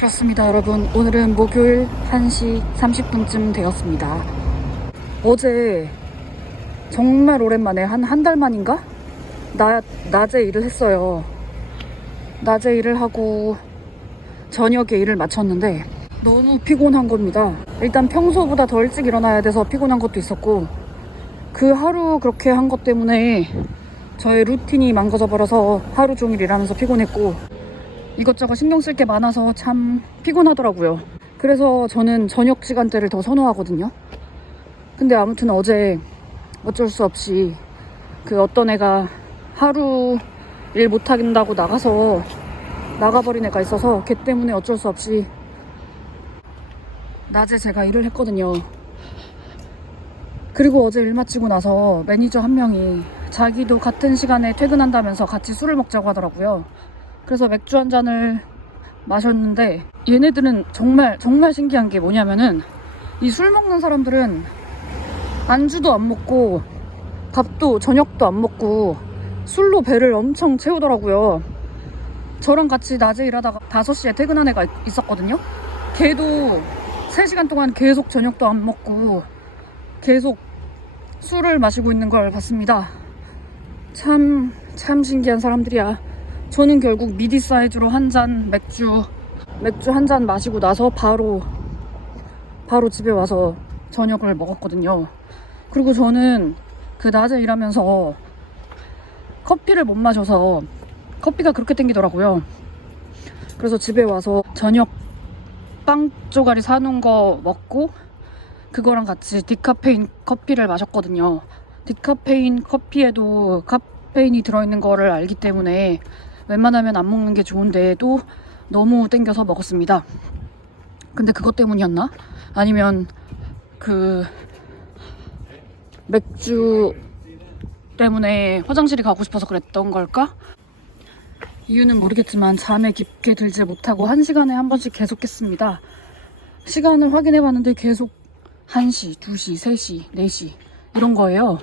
그렇습니다, 여러분. 오늘은 목요일 1시 30분쯤 되었습니다. 어제 정말 오랜만에 한 한 달 만인가? 나, 낮에 일을 했어요. 낮에 일을 하고 저녁에 일을 마쳤는데 너무 피곤한 겁니다. 일단 평소보다 더 일찍 일어나야 돼서 피곤한 것도 있었고 그 하루 그렇게 한 것 때문에 저의 루틴이 망가져 버려서 하루 종일 일하면서 피곤했고 이것저것 신경 쓸 게 많아서 참 피곤하더라고요. 그래서 저는 저녁 시간대를 더 선호하거든요. 근데 아무튼 어제 어쩔 수 없이 그 어떤 애가 하루 일 못하겠다고 나가서 나가버린 애가 있어서 걔 때문에 어쩔 수 없이 낮에 제가 일을 했거든요. 그리고 어제 일 마치고 나서 매니저 한 명이 자기도 같은 시간에 퇴근한다면서 같이 술을 먹자고 하더라고요. 그래서 맥주 한 잔을 마셨는데 얘네들은 정말 정말 신기한 게 뭐냐면은 이 술 먹는 사람들은 안주도 안 먹고 밥도 저녁도 안 먹고 술로 배를 엄청 채우더라고요. 저랑 같이 낮에 일하다가 5시에 퇴근한 애가 있었거든요. 걔도 3시간 동안 계속 저녁도 안 먹고 계속 술을 마시고 있는 걸 봤습니다. 참, 참 신기한 사람들이야. 저는 결국 미디 사이즈로 한 잔 맥주, 맥주 한 잔 마시고 나서 바로, 바로 집에 와서 저녁을 먹었거든요. 그리고 저는 그 낮에 일하면서 커피를 못 마셔서 커피가 그렇게 땡기더라고요. 그래서 집에 와서 저녁 빵 쪼가리 사놓은 거 먹고 그거랑 같이 디카페인 커피를 마셨거든요. 디카페인 커피에도 카페인이 들어있는 거를 알기 때문에 웬만하면 안 먹는 게 좋은데 도 너무 땡겨서 먹었습니다. 근데 그것 때문이었나? 아니면 그 맥주 때문에 화장실이 가고 싶어서 그랬던 걸까? 이유는 모르겠지만 잠에 깊게 들지 못하고 한 시간에 한 번씩 계속 했습니다. 시간을 확인해 봤는데 계속 1시, 2시, 3시, 4시 이런 거예요.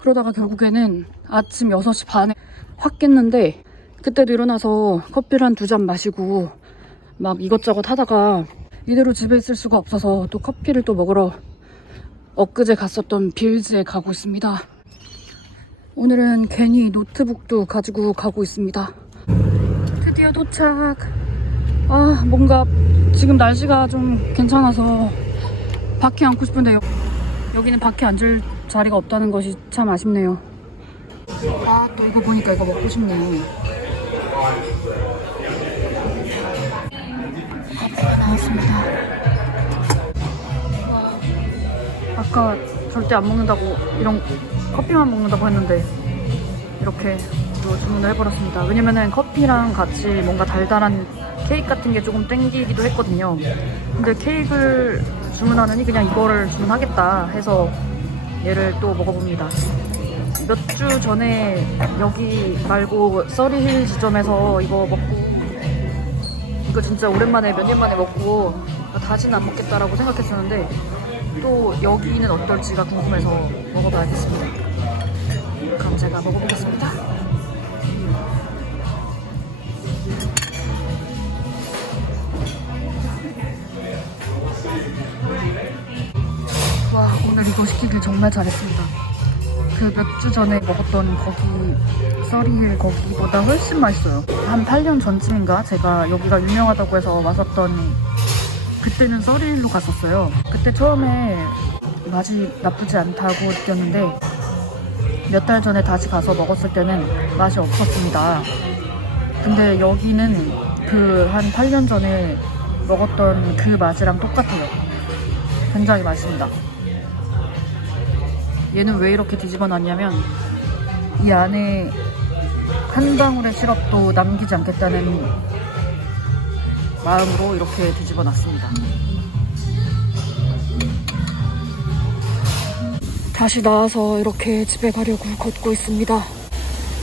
그러다가 결국에는 아침 6시 반에 확 깼는데 그때도 일어나서 커피를 한 두 잔 마시고 막 이것저것 하다가 이대로 집에 있을 수가 없어서 또 커피를 또 먹으러 엊그제 갔었던 빌즈에 가고 있습니다. 오늘은 괜히 노트북도 가지고 가고 있습니다. 드디어 도착. 아, 뭔가 지금 날씨가 좀 괜찮아서 밖에 앉고 싶은데 여, 여기는 밖에 앉을 자리가 없다는 것이 참 아쉽네요. 아, 또 이거 보니까 이거 먹고 싶네. 커피가 나왔습니다. 아까 절대 안 먹는다고 이런 커피만 먹는다고 했는데 이렇게 또 주문을 해버렸습니다. 왜냐면은 커피랑 같이 뭔가 달달한 케이크 같은 게 조금 땡기기도 했거든요. 근데 케이크를 주문하느니 그냥 이거를 주문하겠다 해서 얘를 또 먹어봅니다. 몇 주 전에 여기 말고 써리힐 지점에서 이거 먹고 이거 진짜 오랜만에 몇 년 만에 먹고 다시는 안 먹겠다라고 생각했었는데 또 여기는 어떨지가 궁금해서 먹어봐야겠습니다. 그럼 제가 먹어보겠습니다. 와 오늘 이거 시키길 정말 잘했습니다. 그 몇 주 전에 먹었던 거기 써리힐 거기보다 훨씬 맛있어요. 한 8년 전쯤인가 제가 여기가 유명하다고 해서 왔었던 그때는 써리힐로 갔었어요. 그때 처음에 맛이 나쁘지 않다고 느꼈는데 몇 달 전에 다시 가서 먹었을 때는 맛이 없었습니다. 근데 여기는 그 한 8년 전에 먹었던 그 맛이랑 똑같아요. 굉장히 맛있습니다. 얘는 왜 이렇게 뒤집어 놨냐면 이 안에 한 방울의 시럽도 남기지 않겠다는 마음으로 이렇게 뒤집어 놨습니다. 다시 나와서 이렇게 집에 가려고 걷고 있습니다.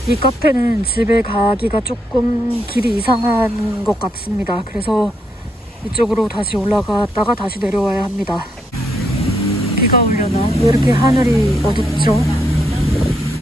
이 카페는 집에 가기가 조금 길이 이상한 것 같습니다. 그래서 이쪽으로 다시 올라갔다가 다시 내려와야 합니다. 비가 오려나? 왜 이렇게 하늘이 어둡죠?